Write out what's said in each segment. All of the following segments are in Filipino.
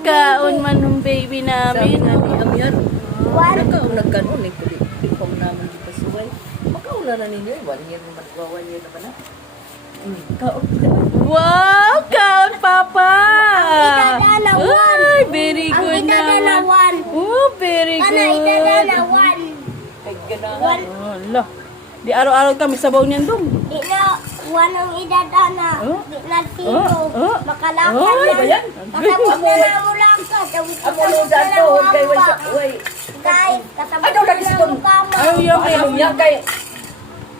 kaon man ng baby namin. Sabi nga ni Amyar, One. nagkanon eh, kulit naman di pasuway. Makauna na ninyo eh, 1 year naman, 1 year naman na. Kaon ka na. Wow, kaon papa. Idadala one. Ay, very Ang good idadala naman. one. Oh, very Ano, idadala good. one. Ay, ganahan. Ala. Di araw-araw kami sabaw niyan dong. Di na, one ang idadala. Oh. Di na tino. Oh. Makalakad Ay, ba yan? Kasabot na na mo lang ka. Amo no dato, kay way. Guys, kasabot Ano, na lagi na sa mo kamo. Ay, yung Ano yan kay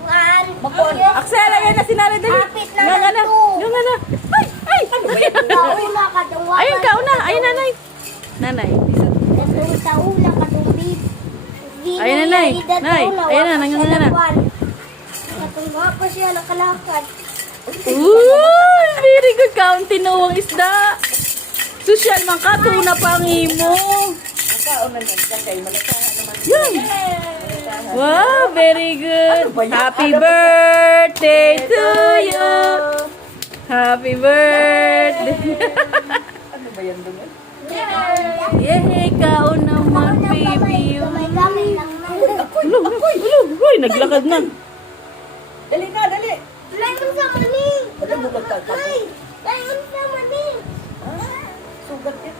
One. Makuha. Axel, lagay na si Nanay dali. Kapit na Nga na. lang to. Nga na. Ay, ay. Tauna ka dong one. Ayun, kauna. Ayun, Nanay. Nanay. Tauna ka dong beef. Ayun na, Nay. Nay, ayun na, nangyayari na. Katungga pa siya nakalakad. Uy, very good kaon tinuwang isda. Social man ka, tuna pa ang imo. Kaon na yan kay malakahan naman. Yan. Wow, very good. Ano ba yan? Happy birthday to you. Happy birthday. Ano ba yan doon? Yay, kaon naman, baby. Gamay lang na. Uy, naglakad na. Dali na, dali. Layman sa mani. Ano mo magkakapit? Layman sa mani. Sugat yan.